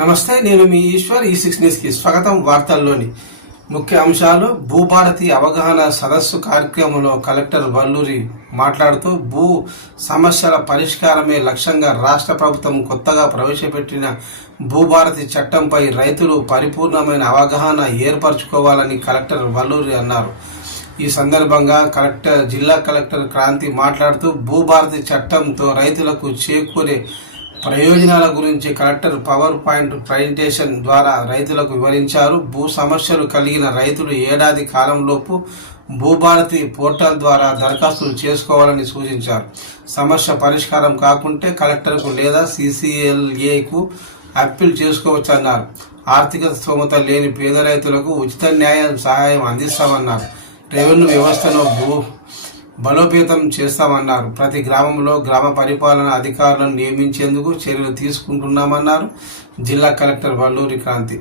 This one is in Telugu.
నమస్తే, నేను మీ ఈశ్వర్. ఈ6 న్యూస్కి స్వాగతం. వార్తల్లోని ముఖ్య అంశాలు. భూభారతి అవగాహన సదస్సు కార్యక్రమంలో కలెక్టర్ వల్లూరి మాట్లాడుతూ భూ సమస్యల పరిష్కారమే లక్ష్యంగా రాష్ట్ర ప్రభుత్వం కొత్తగా ప్రవేశపెట్టిన భూభారతి చట్టంపై రైతులు పరిపూర్ణమైన అవగాహన ఏర్పరచుకోవాలని కలెక్టర్ వల్లూరి అన్నారు. ఈ సందర్భంగా జిల్లా కలెక్టర్ క్రాంతి మాట్లాడుతూ భూభారతి చట్టంతో రైతులకు చేకూరే ప్రయోజనాల గురించి కలెక్టర్ పవర్ పాయింట్ ప్రజెంటేషన్ ద్వారా రైతులకు వివరించారు. భూ సమస్యలు కలిగిన రైతులు ఏడాది కాలంలోపు భూభారతి పోర్టల్ ద్వారా దరఖాస్తులు చేసుకోవాలని సూచించారు. సమస్య పరిష్కారం కాకుంటే కలెక్టర్కు లేదా CCLAకు అప్పీల్ చేసుకోవచ్చన్నారు. ఆర్థిక స్తోమత లేని పేద రైతులకు ఉచిత న్యాయ సహాయం అందిస్తామన్నారు. రెవెన్యూ వ్యవస్థను బలోపేతం చేస్తామన్నారు. ప్రతి గ్రామంలో గ్రామ పరిపాలన అధికారులను నియమించేందుకు చర్యలు తీసుకుంటున్నామన్నారు జిల్లా కలెక్టర్ వల్లూరి క్రాంతి.